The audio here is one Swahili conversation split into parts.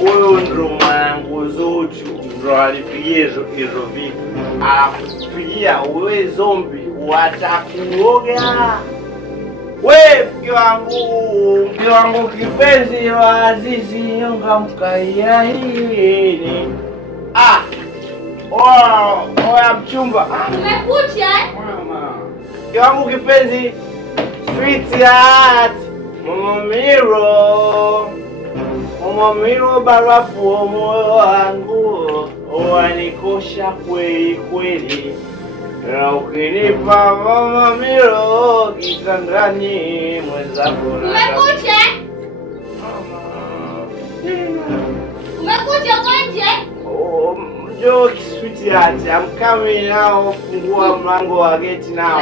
Huyo ndo mwanangu Zuchu ndo alipigia hizo vitu. Akupigia uwe zombi watakuoga. We mke wangu kipenzi wa Azizi Nyonga mkaia hili. Oya mchumba. Umekucha Mama. Mke wangu kipenzi sweetheart. Mama Miro barafu moyo wangu wanikosha kweli kweli. Na ukinipa Mama Miro kitandani mwenzako na umekucha? Umekucha konje? Njoo sweetheart, I'm coming now. Fungua mlango wa geti nao.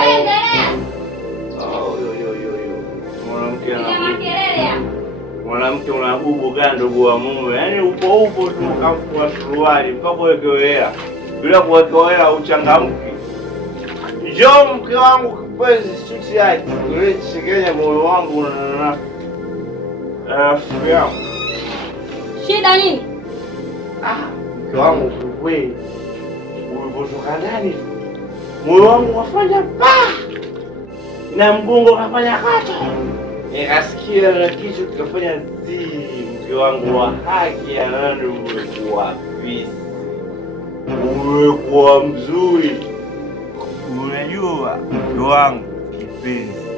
Mwanamke unabubu gani ndugu wa mume? Yaani upo tu kafua suruali mpaka uwekewe bila kuwekewa hela uchangamki. Njoo mke wangu kipenzi sweetheart, ulichekenya moyo wangu na rafiki. Shida nini? Mke wangu kweli. Ulipotoka ndani moyo wangu wafanya na mgongo kafanya kata. Nikasikia na kichwa kikafanya mke wangu wa haki ya nani umekuwa pisi. Umekuwa mzuri. Unajua mke wangu kipenzi,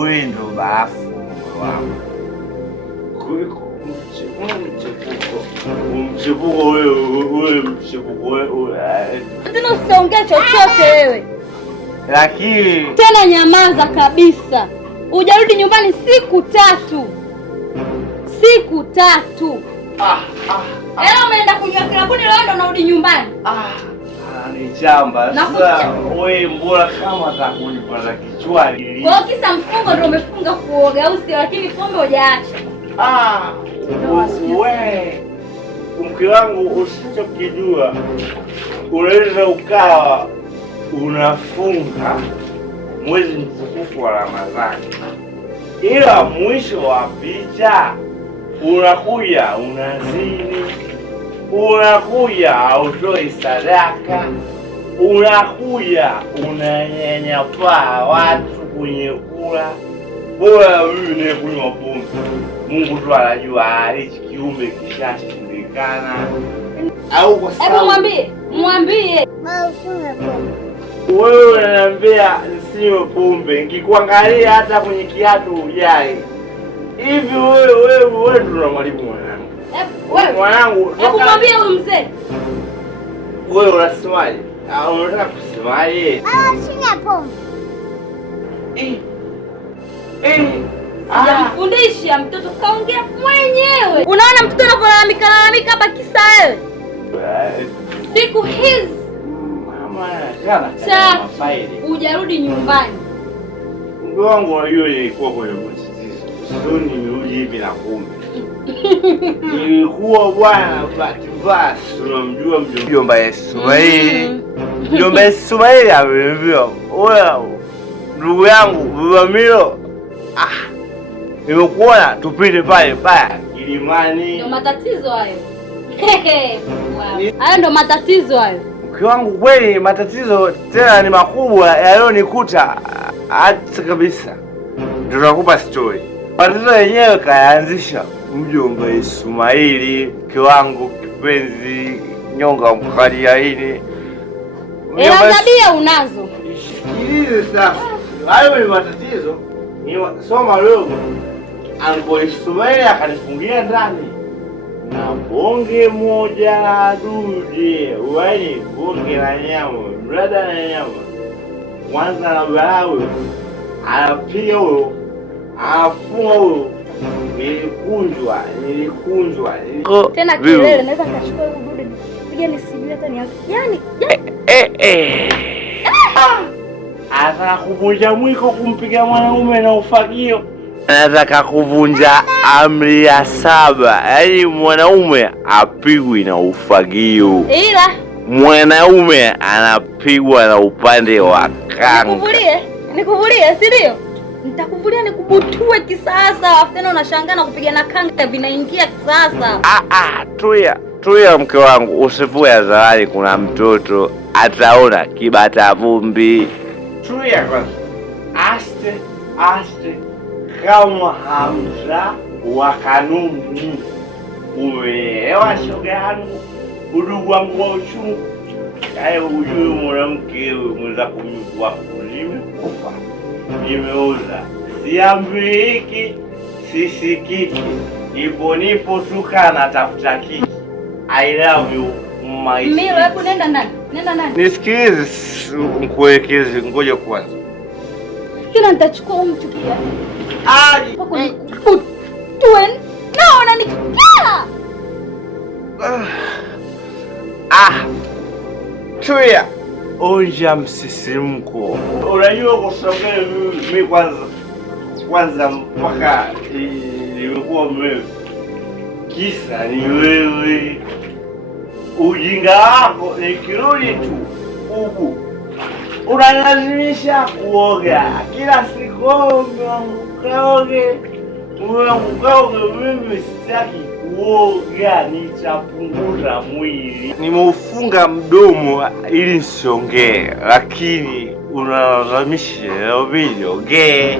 wewe ndo barafu moyo wangu. Kuliko mchepuko wewe mchepuko wewe. Tena usiongee chochote wewe. Lakini tena nyamaza kabisa. Ujarudi nyumbani siku 3. Siku 3. Leo umeenda kunywa kilabuni, leo ndo unarudi nyumbani. Ni chamba. Sasa wewe mbona kama takunipanda kichwani. Kwa kisa mfungo ndio umefunga kuoga au sio? Lakini pombe hujaacha. Wewe mke wangu usichokijua, unaweza ukawa unafunga mwezi mtukufu wa Ramadhani, ila mwisho wa picha unakuja unazini, unakuja hautoi sadaka, unakuja unanyanyapaa watu kwenye kula. Bora mimi ni kunywa pombe. Mungu tu anajua hichi kiume kishashindikana. Au kwa sababu mwambie. Wewe unaniambia nisinywe pombe, nikikuangalia hata kwenye kiatu ujai. Hivi wewe ndo mwalimu mwanangu. Mwanangu, hebu mwambie huyu mzee. Wewe unasemaje? Unataka kusemaje? Sinywe pombe. Sijamfundisha mtoto, kaongea mwenyewe. Unaona mtoto anapolalamika hapa kisa wewe. Siku hizi hujarudi nyumbani. Mungu wangu unajua nilikuwa kwenye mtitizo. Sio nirudi hivi na kumbe. Nilikuwa bwana basi unamjua mjomba Ismaili. Mjomba Ismaili ameniambia, "Oya ndugu yangu Baba Miro, nimekuona tupite pale Kilimani." Ndio matatizo hayo. Hayo ndo matatizo hayo. Mke wangu kweli matatizo tena ni makubwa yaliyonikuta hata kabisa. Ndio nakupa story. Matatizo yenyewe kayaanzisha mjomba Ismaili, mke wangu kipenzi Nyonga mkalia hili. Tabia unazo. Sikilize sasa. Hayo ni matatizo. Soma leo. Anko Ismaili akanifungia ndani. Na bonge moja la dude, wani bonge la nyama, brada na nyama. Kwanza na balawe, anapiga huyo, anafunga huyo. Nilikunjwa. Tena kelele, naweza nikachukua huyo dude, piga nisijue hata ni yani. Asa kuvunja mwiko kumpiga mwanaume na ufagio. nataka kuvunja amri ya 7. Yaani mwanaume apigwi na ufagio, ila mwanaume anapigwa na upande wa kanga. Nikuvulie, si ndio? Nitakuvulia nikubutue kisasa, afu tena unashangaa na kupiga na kanga vinaingia kisasa. Tuya mke wangu, usivue hadharani, kuna mtoto ataona kibata vumbi. Tuya kwanza. Aste kama Hamza wa kanuni. Umeelewa shoga yangu? Udugu wangu wa uchungu. Kaya ujue mwanamke mweza kumnyukua kuzimu kufa. Nimeuza. Siambiliki, sisikiki. Nipo tuka natafuta kiki. I love you my Milo, hebu nenda ndani. Nisikilize nikuelekeze, ngoja kwanza. Kila nitachukua mtu pia. Naona nikikaa. Tuya. Onja msisimko. Unajua kusogea mimi kwanza mpaka nilikuwa mrefu. Kisa ni wewe. Ujinga wako nikirudi tu ugu unalazimisha kuoga kila siku. Ukaoge. Mimi sitaki kuoga, nitapunguza mwili. Nimeufunga mdomo ili nisiongee, lakini unalazimisha niongee.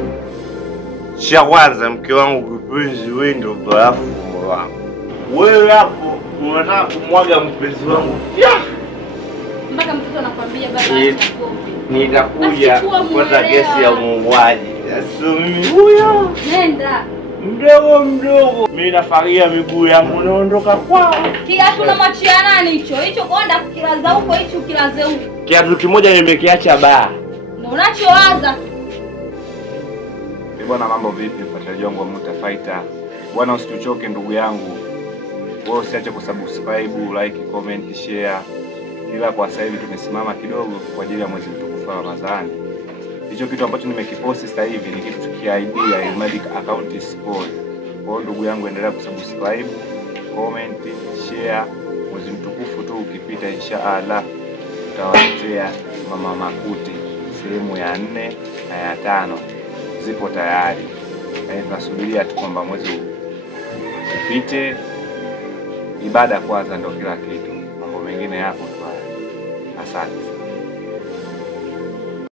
Cha kwanza, mke wangu kipenzi, wewe ndio barafu wangu. Wewe hapo unataka kumwaga mpenzi wangu. Mpaka mtoto anakuambia baba nitakuja kupata gesi ya muuaji. Sio mimi huyo. Nenda. Mdogo. Mimi nafagia miguu yangu naondoka kwao. Kiatu na machia nani hicho? Hicho kwenda kukilaza huko, hicho ukilaze huko. Kiatu kimoja nimekiacha baa. Ndio unachowaza. Bwana, mambo vipi mfuatiliaji wangu wa Muta Fighter? Bwana, usituchoke ndugu yangu. Wewe usiache kusubscribe, like, comment, share. Ila kwa sasa hivi tumesimama kidogo kwa ajili ya mwezi mtukufu wa Ramadhani. Hicho kitu ambacho nimekiposti sasa hivi ni kitu cha ID ya Elmatic account is spoiled. Kwa hiyo ndugu yangu, endelea kusubscribe, comment, share. Mwezi mtukufu tu ukipita, inshallah tutawaletea Mama Makuti sehemu ya 4 na ya 5 zipo tayari. Tunasubiria tu kwamba mwezi upite. Ibada kwanza ndio kila kitu, mambo mengine yapo tu. Asante.